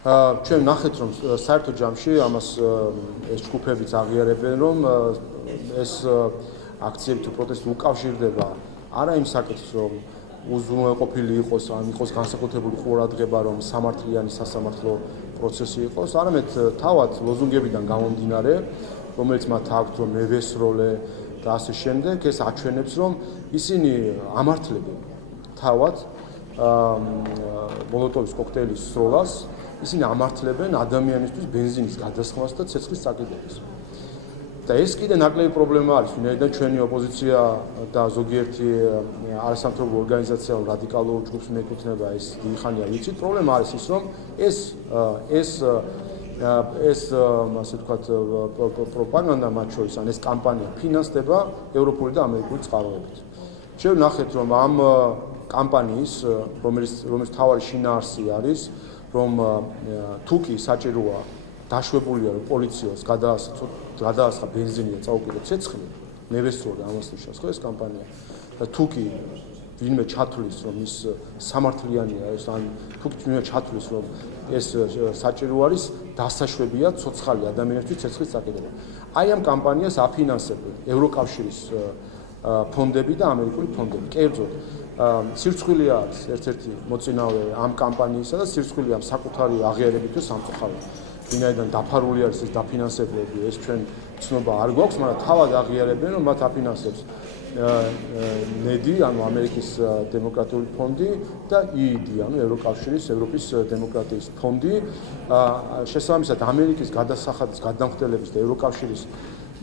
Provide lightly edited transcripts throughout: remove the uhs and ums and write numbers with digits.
ჩვენ ნახეთ რომ საერთო ჯამში ამას ეს ჯგუფებიც აღიარებენ რომ ეს აქციები თუ პროტესტი უკავშირდება არა იმ საკითხს რომ უზრუნველყოფილი იყოს ან იყოს განსაკუთრებული ყურადღება რომ სამართლიანი სასამართლო პროცესი იყოს, არამედ თავად ლოზუნგებიდან გამომდინარე, რომელიც მათ აქვთ რომ მე ვესროლე და ასე შემდეგ, ეს აჩვენებს რომ ისინი ამართლებენ თავად მოლოტოვის კოქტეილის სროლას, ისინი ამართლებენ ადამიანისთვის ბენზინის გადასხმას და ცეცხლის წაკიდებას. და ეს კიდე ნაკლები პრობლემა არის, ვინაიდან ჩვენი ოპოზიცია და ზოგიერთი არასამთავრობო ორგანიზაცია რადიკალურ ჯგუფს მიეკუთვნება ეს დიდი ხანია ვიცით, პრობლემა არის ის რომ ეს ასე ვთქვათ პროპაგანდა მათ შორის ან ეს კამპანია ფინანსდება ევროპული და ამერიკული წყაროებით. ჩვენ ნახეთ რომ ამ კამპანიის რომელიც თავარი შინაარსი არის რომ თუკი საჭიროა დაშვებულია რომ პოლიციას გადაასხა ბენზინი და წაუკიდო ცეცხლი, მე ვესწორე ამას ნიშნავს ხო ეს კამპანია და თუკი ვინმე ჩათვლის რომ ის სამართლიანია ეს ან თუკი ვინმე ჩათვლის რომ ეს საჭირო არის დასაშვებია ცოცხალი ადამიანისთვის ცეცხლის წაკიდება. აი ამ კამპანიას აფინანსებენ ევროკავშირის ფონდები და ამერიკული ფონდები. კერძოდ სირცხვილი არის ერთ-ერთი მოწინავე ამ კამპანიისა და სირცხვილი ამ საკუთარი აღიარებით თუ სამწუხაროდ. ვინაიდან დაფარული არის ეს დაფინანსებლები, ეს ჩვენ ცნობა არ გვაქვს, მაგრამ თავად აღიარებენ რომ მათ აფინანსებს ნედი, ანუ ამერიკის დემოკრატიული ფონდი და EED, ანუ ევროკავშირის ევროპის დემოკრატიის ფონდი. შესაბამისად ამერიკის გადასახადის გადამხდელების და ევროკავშირის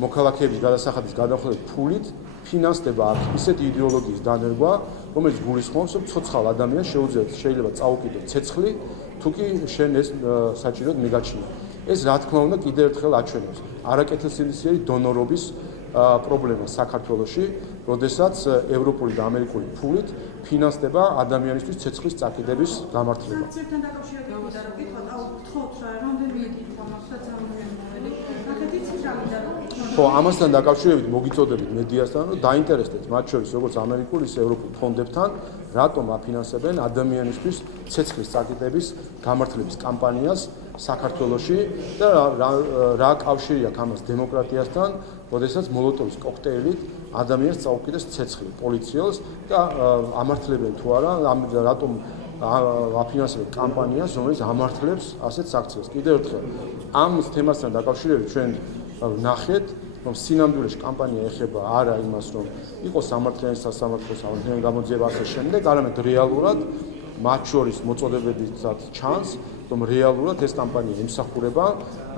მოქალაქეების გადასახადის გადამხდელების ფულით ფინანსდება აქ ისეთი იდეოლოგიის დანერგვა, რომელიც გულისხმობს, რომ ცოცხალ ადამიანს შეიძლება წაუკიდო ცეცხლი, თუკი შენ ეს საჭიროდ მიგაჩნია. ეს რა თქმა უნდა კიდევ ერთხელ აჩვენებს არაკეთილსინდისიერი დონორობის პრობლემას საქართველოში, როდესაც ევროპული და ამერიკული ფულით ფინანსდება ადამიანისთვის ცეცხლის წაკიდების გამართლება. ხო, ამასთან დაკავშირებით მოგიწოდებით მედიასთან, რომ დაინტერესდეთ მათ შორის როგორც ამერიკულ, ისე ევროპულ ფონდებთან, რატომ აფინანსებენ ადამიანისთვის ცეცხლის წაკიდების გამართლების კამპანიას საქართველოში და რა კავშირი აქვს ამას დემოკრატიასთან, როდესაც მოლოტოვის კოქტეილით ადამიანს წაუკიდეს ცეცხლი პოლიციელს და ამართლებენ თუ არა, რატომ აფინანსებენ კამპანიას, რომელიც ამართლებს ასეთ აქციას. კიდევ ერთხელ, ამ თემასთან დაკავშირებით ჩვენ ვნახეთ, რომ სინამდვილეში კამპანია ეხება არა იმას, რომ იყოს სამართლიანი სასამართლო სამართლიანი გამოძიება ასე შემდეგ, არამედ რეალურად მათ შორის მოწოდებებითაც ჩანს, რომ რეალურად ეს კამპანია ემსახურება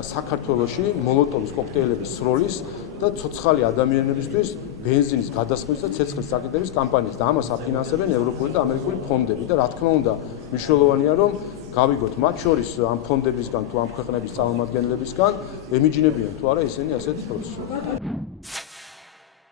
საქართველოში მოლოტოვის კოქტეილების სროლის და ცოცხალი ადამიანებისთვის ბენზინის გადასხმის და ცეცხლის წაკიდების კამპანიას და ამას აფინანსებენ ევროპული და ამერიკული ფონდები და რა თქმა უნდა მნიშვნელოვანია რომ გავიგოთ მათ შორის ამ ფონდებისგან თუ ამ ქვეყნების წარმომადგენლებისგან ემიჯნებიან თუ არა ისინი ასეთ პროცესს.